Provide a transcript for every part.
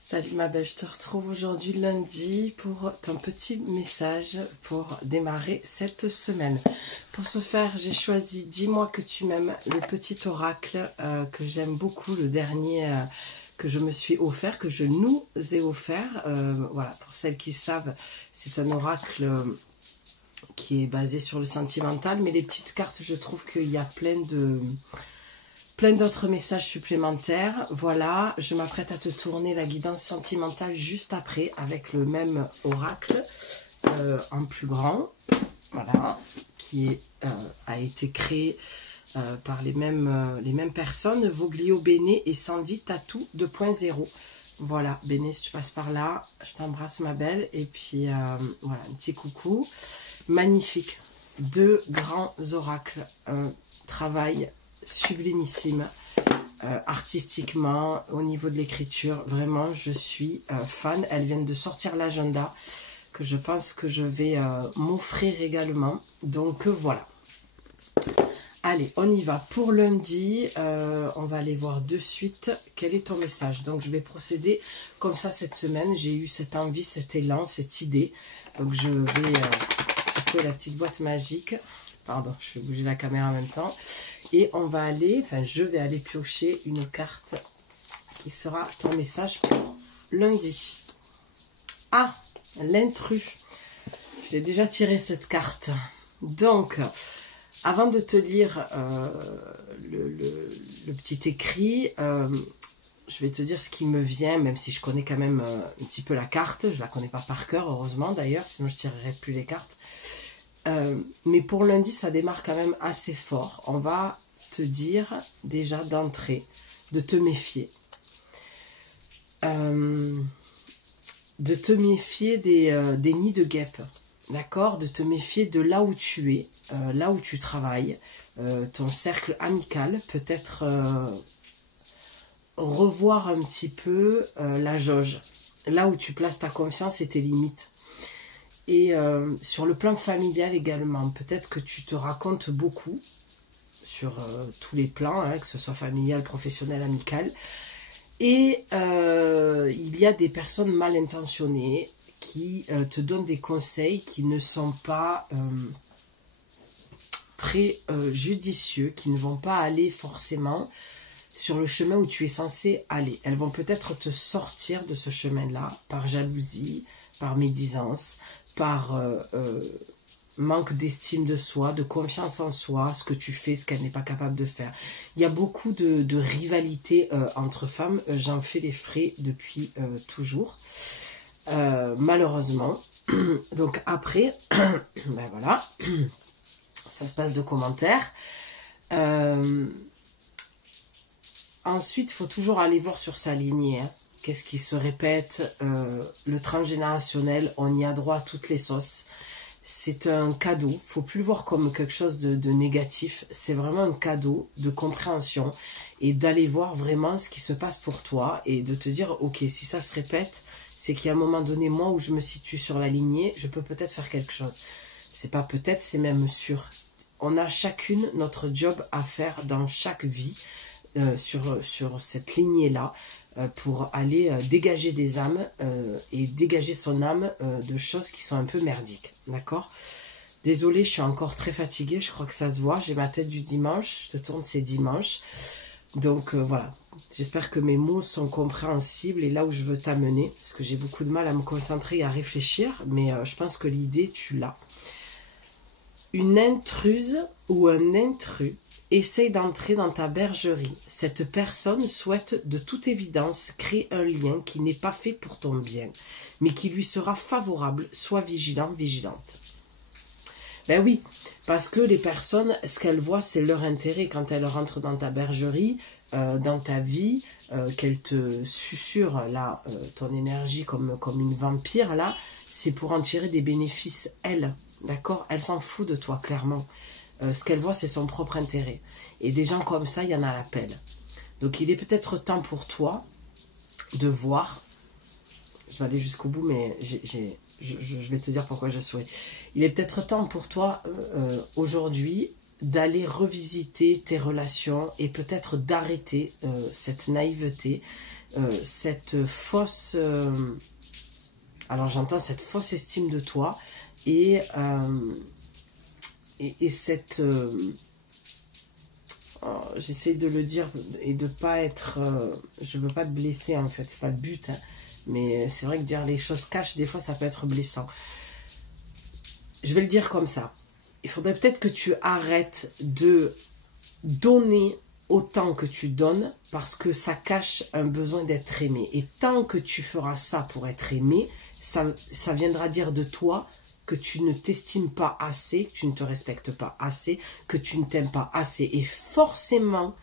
Salut ma belle, je te retrouve aujourd'hui lundi pour ton petit message pour démarrer cette semaine. Pour ce faire, j'ai choisi Dis-moi que tu m'aimes, le petit oracle que j'aime beaucoup, le dernier que je me suis offert, que je nous ai offert. Voilà, pour celles qui savent, c'est un oracle qui est basé sur le sentimental, mais les petites cartes, je trouve qu'il y a plein d'autres messages supplémentaires. Voilà, je m'apprête à te tourner la guidance sentimentale juste après avec le même oracle en plus grand. Voilà, qui a été créé par les mêmes personnes, Voglio Bene et Sandy Tattoo 2.0. Voilà, Bene, si tu passes par là, je t'embrasse ma belle. Et puis voilà, un petit coucou. Magnifique, deux grands oracles, un travail sublimissime, artistiquement, au niveau de l'écriture, vraiment je suis fan. Elles viennent de sortir l'agenda que je pense que je vais m'offrir également, donc voilà. Allez, on y va pour lundi. On va aller voir de suite quel est ton message. Donc je vais procéder comme ça cette semaine. J'ai eu cette envie, cet élan, cette idée, donc je vais secouer la petite boîte magique. Pardon, je vais bouger la caméra en même temps. Et on va aller, enfin je vais aller piocher une carte qui sera ton message pour lundi. Ah, l'intrus. J'ai déjà tiré cette carte. Donc, avant de te lire le petit écrit, je vais te dire ce qui me vient, même si je connais quand même un petit peu la carte. Je ne la connais pas par cœur, heureusement d'ailleurs, sinon je ne tirerais plus les cartes. Mais pour lundi, ça démarre quand même assez fort. On va te dire déjà d'entrée de te méfier. De te méfier des nids de guêpes. D'accord? De te méfier de là où tu es, là où tu travailles, ton cercle amical. Peut-être revoir un petit peu la jauge. Là où tu places ta confiance et tes limites. Et sur le plan familial également, peut-être que tu te racontes beaucoup sur tous les plans, hein, que ce soit familial, professionnel, amical. Et il y a des personnes mal intentionnées qui te donnent des conseils qui ne sont pas très judicieux, qui ne vont pas aller forcément sur le chemin où tu es censé aller. Elles vont peut-être te sortir de ce chemin-là par jalousie, par médisance, par manque d'estime de soi, de confiance en soi, ce que tu fais, ce qu'elle n'est pas capable de faire. Il y a beaucoup de rivalité entre femmes, j'en fais les frais depuis toujours, malheureusement. Donc après, ben voilà, ça se passe de commentaires. Ensuite, il faut toujours aller voir sur sa lignée, hein. Qu'est-ce qui se répète, le transgénérationnel, on y a droit à toutes les sauces. C'est un cadeau, il ne faut plus le voir comme quelque chose de négatif. C'est vraiment un cadeau de compréhension et d'aller voir vraiment ce qui se passe pour toi et de te dire, ok, si ça se répète, c'est qu'il y a un moment donné, moi, où je me situe sur la lignée, je peux peut-être faire quelque chose. C'est pas peut-être, c'est même sûr. On a chacune notre job à faire dans chaque vie sur cette lignée-là, pour aller dégager des âmes et dégager son âme de choses qui sont un peu merdiques, d'accord? Désolée, je suis encore très fatiguée, je crois que ça se voit, j'ai ma tête du dimanche, je te tourne c'est dimanche, donc voilà, j'espère que mes mots sont compréhensibles et là où je veux t'amener, parce que j'ai beaucoup de mal à me concentrer et à réfléchir, mais je pense que l'idée, tu l'as. Une intruse ou un intrus essaye d'entrer dans ta bergerie. Cette personne souhaite de toute évidence créer un lien qui n'est pas fait pour ton bien, mais qui lui sera favorable. Sois vigilant, vigilante. Ben oui, parce que les personnes, ce qu'elles voient, c'est leur intérêt. Quand elles rentrent dans ta bergerie, dans ta vie, qu'elles te susurrent là, ton énergie comme une vampire, là, c'est pour en tirer des bénéfices, elles. D'accord? Elles s'en foutent de toi, clairement. Ce qu'elle voit, c'est son propre intérêt. Et des gens comme ça, il y en a à la pelle. Donc, il est peut-être temps pour toi de voir. Je vais aller jusqu'au bout, mais je vais te dire pourquoi je souhaite. Il est peut-être temps pour toi, aujourd'hui, d'aller revisiter tes relations et peut-être d'arrêter cette naïveté, cette fausse... alors j'entends cette fausse estime de toi et cette... oh, j'essaie de le dire et de pas être... je veux pas te blesser en fait, c'est pas le but. Hein, mais c'est vrai que dire les choses cash, des fois ça peut être blessant. Je vais le dire comme ça. Il faudrait peut-être que tu arrêtes de donner autant que tu donnes parce que ça cache un besoin d'être aimé. Et tant que tu feras ça pour être aimé, ça viendra dire de toi que tu ne t'estimes pas assez, que tu ne te respectes pas assez, que tu ne t'aimes pas assez. Et forcément,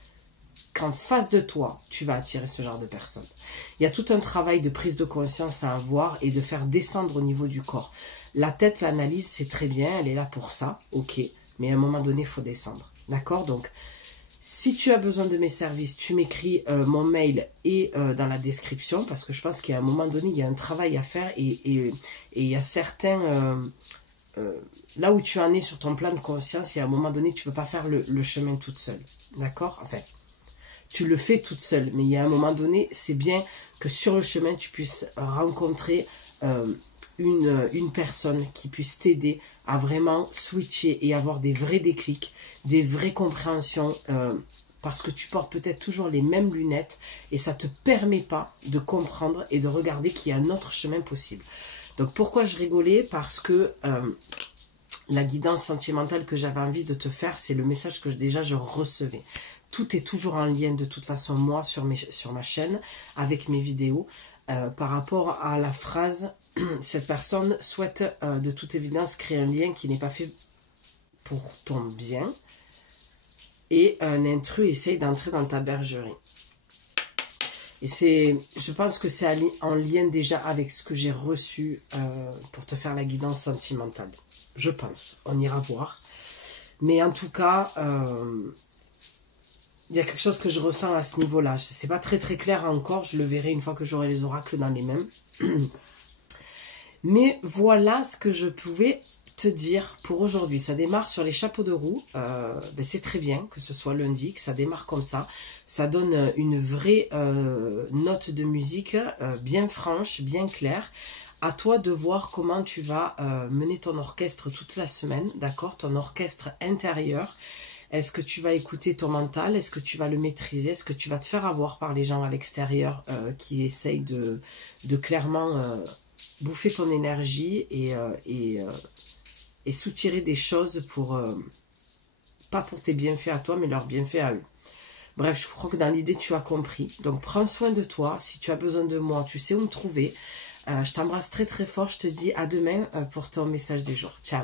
qu'en face de toi, tu vas attirer ce genre de personnes. Il y a tout un travail de prise de conscience à avoir et de faire descendre au niveau du corps. La tête, l'analyse, c'est très bien, elle est là pour ça, ok. Mais à un moment donné, il faut descendre. D'accord? Donc, si tu as besoin de mes services, tu m'écris mon mail et dans la description, parce que je pense qu'à un moment donné, il y a un travail à faire et il y a certains... là où tu en es sur ton plan de conscience, il y a un moment donné, tu ne peux pas faire le chemin toute seule. D'accord? Enfin, tu le fais toute seule, mais il y a un moment donné, c'est bien que sur le chemin, tu puisses rencontrer une personne qui puisse t'aider à vraiment switcher et avoir des vrais déclics, des vraies compréhensions, parce que tu portes peut-être toujours les mêmes lunettes et ça ne te permet pas de comprendre et de regarder qu'il y a un autre chemin possible. Donc pourquoi je rigolais? Parce que la guidance sentimentale que j'avais envie de te faire, c'est le message que déjà je recevais. Tout est toujours en lien de toute façon, moi, sur ma chaîne, avec mes vidéos, par rapport à la phrase « Cette personne souhaite de toute évidence créer un lien qui n'est pas fait pour ton bien et un intrus essaye d'entrer dans ta bergerie. » Et je pense que c'est en lien déjà avec ce que j'ai reçu pour te faire la guidance sentimentale. Je pense, on ira voir. Mais en tout cas... il y a quelque chose que je ressens à ce niveau-là. C'est pas très très clair encore. Je le verrai une fois que j'aurai les oracles dans les mains. Mais voilà ce que je pouvais te dire pour aujourd'hui. Ça démarre sur les chapeaux de roue. Ben c'est très bien que ce soit lundi, que ça démarre comme ça. Ça donne une vraie note de musique bien franche, bien claire. À toi de voir comment tu vas mener ton orchestre toute la semaine. D'accord? Ton orchestre intérieur. Est-ce que tu vas écouter ton mental? Est-ce que tu vas le maîtriser? Est-ce que tu vas te faire avoir par les gens à l'extérieur qui essayent de clairement bouffer ton énergie et soutirer des choses pour, pas pour tes bienfaits à toi, mais leurs bienfaits à eux. Bref, je crois que dans l'idée, tu as compris. Donc, prends soin de toi. Si tu as besoin de moi, tu sais où me trouver. Je t'embrasse très très fort. Je te dis à demain pour ton message du jour. Ciao!